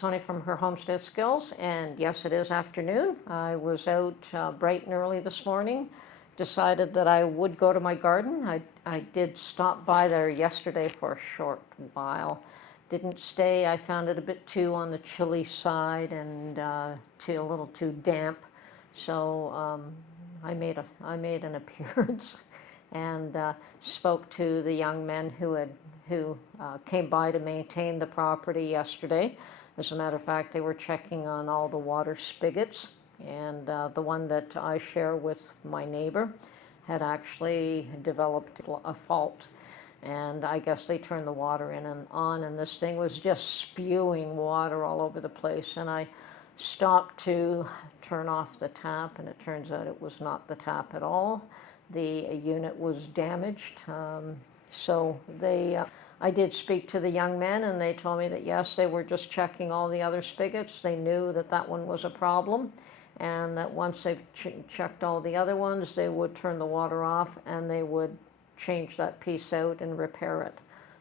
Tony from her Homestead Skills, and yes, it is afternoon. I was out bright and early this morning, decided that I would go to my garden. I did stop by there yesterday for a short while. Didn't stay. I found it a bit too on the chilly side and a little too damp, so I made an appearance and spoke to the young men who came by to maintain the property yesterday. As a matter of fact, they were checking on all the water spigots, and the one that I share with my neighbor had actually developed a fault, and I guess they turned the water in and on, and this thing was just spewing water all over the place. And I stopped to turn off the tap, and it turns out it was not the tap at all. The unit was damaged, so I did speak to the young men, and they told me that yes, they were just checking all the other spigots. They knew that that one was a problem, and that once they've checked all the other ones, they would turn the water off and they would change that piece out and repair it.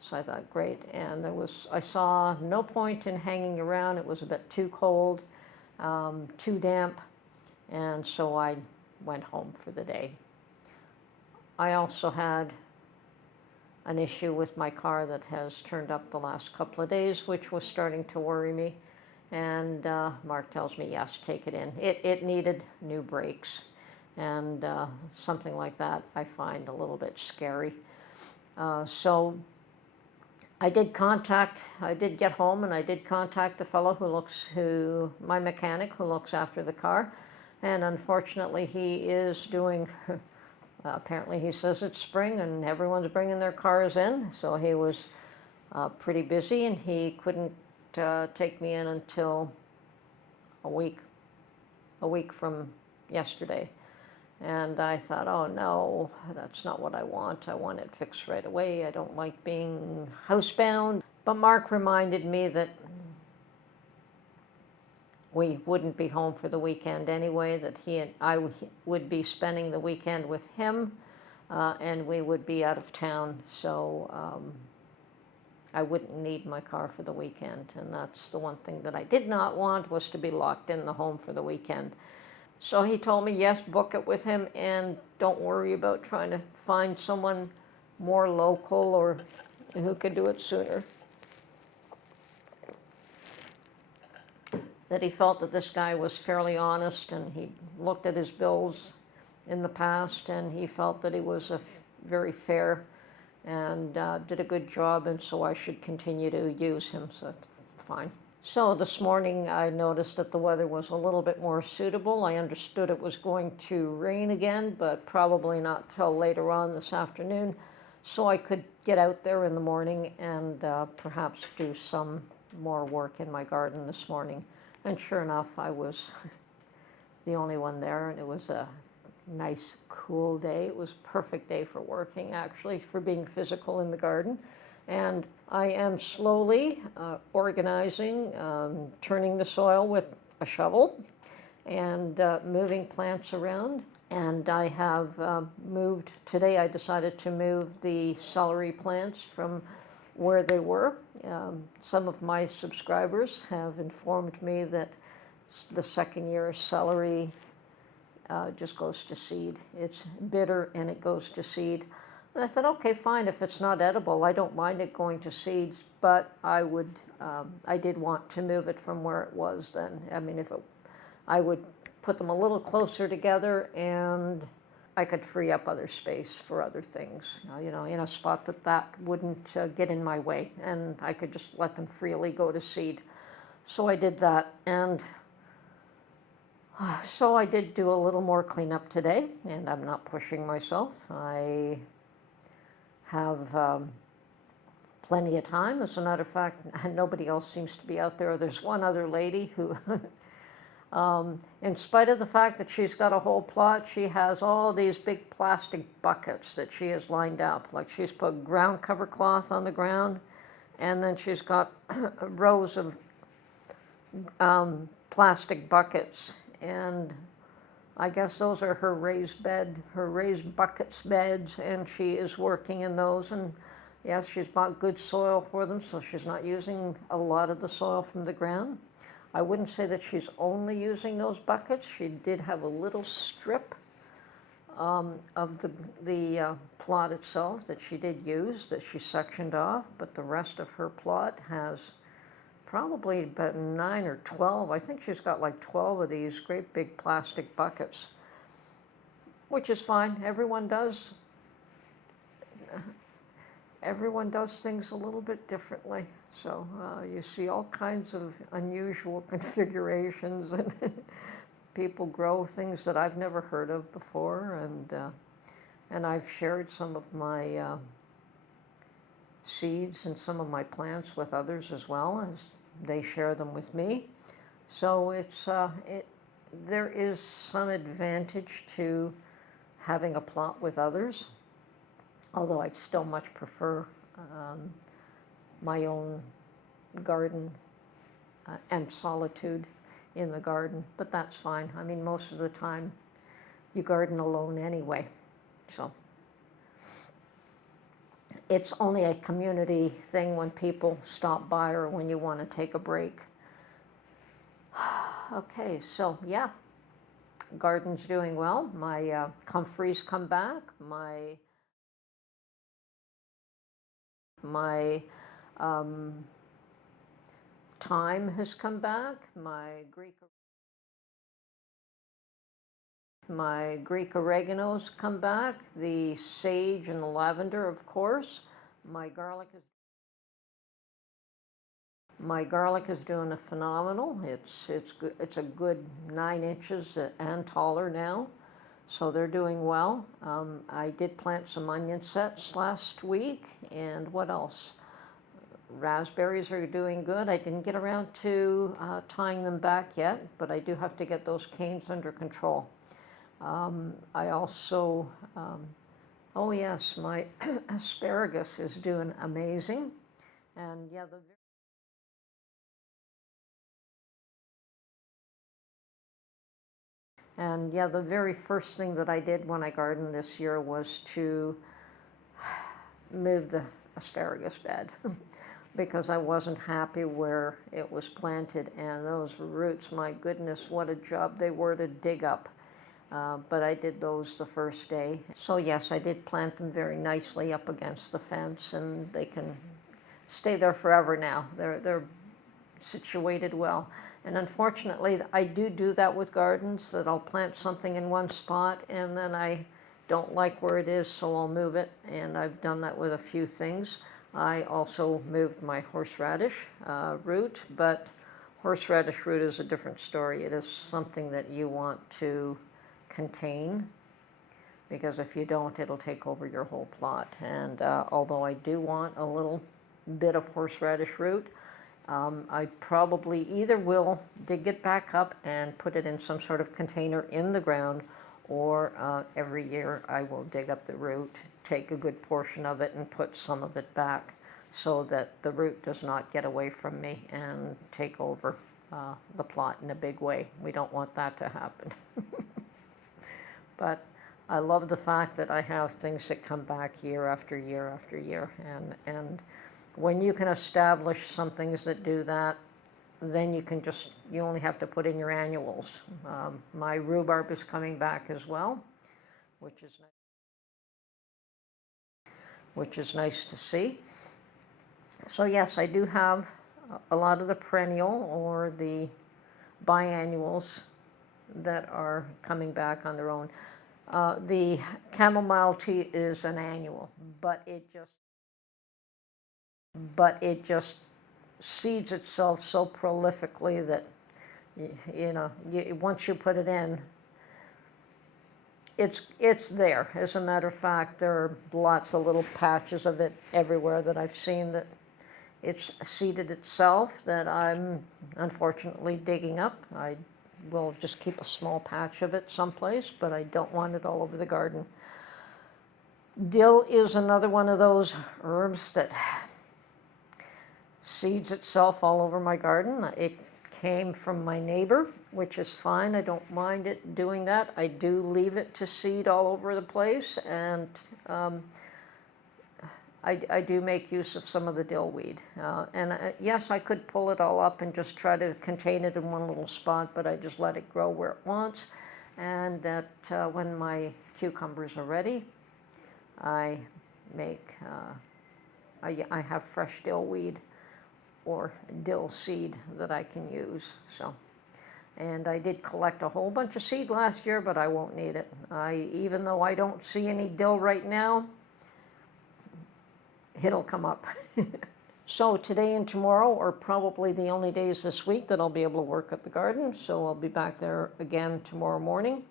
So I thought, great. And I saw no point in hanging around. It was a bit too cold, too damp, and so I went home for the day. I also had an issue with my car that has turned up the last couple of days, which was starting to worry me. And Mark tells me, yes, take it in. It needed new brakes. And something like that I find a little bit scary. So I did get home, and I did contact the fellow my mechanic who looks after the car. And unfortunately, he is doing apparently he says it's spring and everyone's bringing their cars in, so he was pretty busy, and he couldn't take me in until a week from yesterday. And I thought, oh no, that's not what I want. I want it fixed right away. I don't like being housebound. But Mark reminded me that we wouldn't be home for the weekend anyway, that he and I would be spending the weekend with him, and we would be out of town, so I wouldn't need my car for the weekend. And that's the one thing that I did not want, was to be locked in the home for the weekend. So he told me, yes, book it with him, and don't worry about trying to find someone more local or who could do it sooner. That he felt that this guy was fairly honest, and he looked at his bills in the past, and he felt that he was very fair and did a good job, and so I should continue to use him, so that's fine. So this morning I noticed that the weather was a little bit more suitable. I understood it was going to rain again, but probably not till later on this afternoon, so I could get out there in the morning and perhaps do some more work in my garden this morning. And sure enough, I was the only one there, and it was a nice, cool day. It was a perfect day for working, actually, for being physical in the garden. And I am slowly organizing, turning the soil with a shovel, and moving plants around. And I have today I decided to move the celery plants from where they were. Some of my subscribers have informed me that the second year celery just goes to seed. It's bitter and it goes to seed. And I thought, okay, fine, if it's not edible, I don't mind it going to seeds, but I did want to move it from where it was then. I mean, I would put them a little closer together, and I could free up other space for other things, in a spot that wouldn't get in my way, and I could just let them freely go to seed. So I did that, and so I did do a little more cleanup today, and I'm not pushing myself. I have plenty of time. As a matter of fact, nobody else seems to be out there. There's one other lady who in spite of the fact that she's got a whole plot, she has all these big plastic buckets that she has lined up. Like, she's put ground cover cloth on the ground, and then she's got rows of plastic buckets. And I guess those are her raised buckets beds, and she is working in those. And Yes, she's bought good soil for them, so she's not using a lot of the soil from the ground. I wouldn't say that she's only using those buckets. She did have a little strip of the plot itself that she did use, that she sectioned off, but the rest of her plot has probably about 9 or 12. I think she's got like 12 of these great big plastic buckets, which is fine. Everyone does things a little bit differently. So you see all kinds of unusual configurations, and people grow things that I've never heard of before, and I've shared some of my seeds and some of my plants with others as well, as they share them with me. So there is some advantage to having a plot with others, although I'd still much prefer my own garden and solitude in the garden, but that's fine. I mean, most of the time you garden alone anyway, so it's only a community thing when people stop by or when you want to take a break. Okay, so yeah, garden's doing well. My comfrey's come back. My thyme has come back. My Greek oregano's come back. The sage and the lavender, of course. My garlic is doing a phenomenal. It's good. It's a good 9 inches and taller now, so they're doing well. I did plant some onion sets last week, and what else? Raspberries are doing good. I didn't get around to tying them back yet, but I do have to get those canes under control. I also, oh yes, my asparagus is doing amazing, and yeah, the very first thing that I did when I gardened this year was to move the asparagus bed because I wasn't happy where it was planted, and those roots, my goodness, what a job they were to dig up. But I did those the first day. So yes, I did plant them very nicely up against the fence, and they can stay there forever now. They're situated well. And unfortunately, I do that with gardens, that I'll plant something in one spot and then I don't like where it is, so I'll move it. And I've done that with a few things. I also moved my horseradish root, but horseradish root is a different story. It is something that you want to contain, because if you don't, it'll take over your whole plot. And although I do want a little bit of horseradish root, I probably either will dig it back up and put it in some sort of container in the ground, or every year I will dig up the root, take a good portion of it and put some of it back so that the root does not get away from me and take over the plot in a big way. We don't want that to happen. But I love the fact that I have things that come back year after year after year, and when you can establish some things that do that, then you only have to put in your annuals. My rhubarb is coming back as well, which is nice to see. So yes, I do have a lot of the perennial or the biannuals that are coming back on their own. The chamomile tea is an annual, but it just seeds itself so prolifically that once you put it in, it's there. As a matter of fact, there are lots of little patches of it everywhere that I've seen that it's seeded itself, that I'm unfortunately digging up. I will just keep a small patch of it someplace, but I don't want it all over the garden. Dill is another one of those herbs that seeds itself all over my garden. It came from my neighbor, which is fine. I don't mind it doing that. I do leave it to seed all over the place, and I do make use of some of the dill weed. And yes, I could pull it all up and just try to contain it in one little spot, but I just let it grow where it wants. And that when my cucumbers are ready, I make, I have fresh dill weed or dill seed that I can use. So, and I did collect a whole bunch of seed last year, but I won't need it. Even though I don't see any dill right now, it'll come up. So today and tomorrow are probably the only days this week that I'll be able to work at the garden. So I'll be back there again tomorrow morning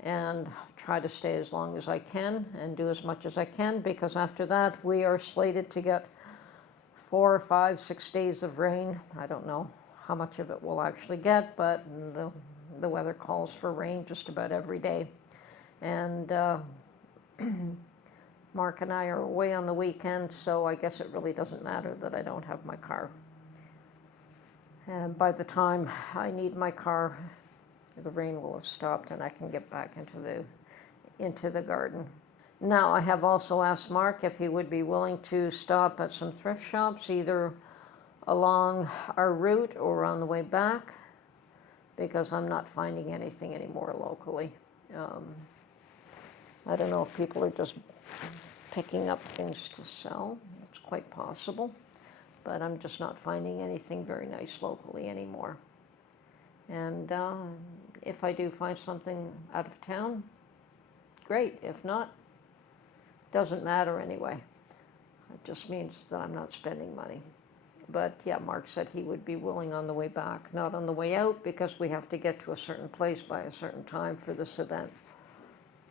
and try to stay as long as I can and do as much as I can, because after that we are slated to get 4 or 5, 6 days of rain. I don't know how much of it we'll actually get, but the weather calls for rain just about every day. And Mark and I are away on the weekend, so I guess it really doesn't matter that I don't have my car. And by the time I need my car, the rain will have stopped and I can get back into the garden. Now, I have also asked Mark if he would be willing to stop at some thrift shops, either along our route or on the way back, because I'm not finding anything anymore locally. I don't know if people are just picking up things to sell. It's quite possible, but I'm just not finding anything very nice locally anymore. And if I do find something out of town, great. If not, doesn't matter anyway. It just means that I'm not spending money. But yeah, Mark said he would be willing on the way back, not on the way out, because we have to get to a certain place by a certain time for this event.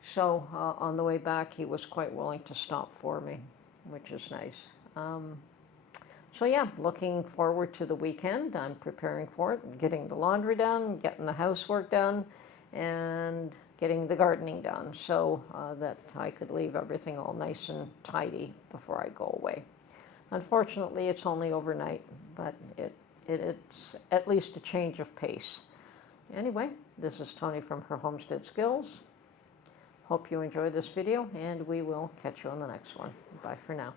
So on the way back, he was quite willing to stop for me, which is nice. So yeah, looking forward to the weekend. I'm preparing for it, getting the laundry done, getting the housework done, and getting the gardening done, so that I could leave everything all nice and tidy before I go away. Unfortunately, it's only overnight, but it's at least a change of pace. Anyway, this is Tony from Her Homestead Skills. Hope you enjoyed this video, and we will catch you on the next one. Bye for now.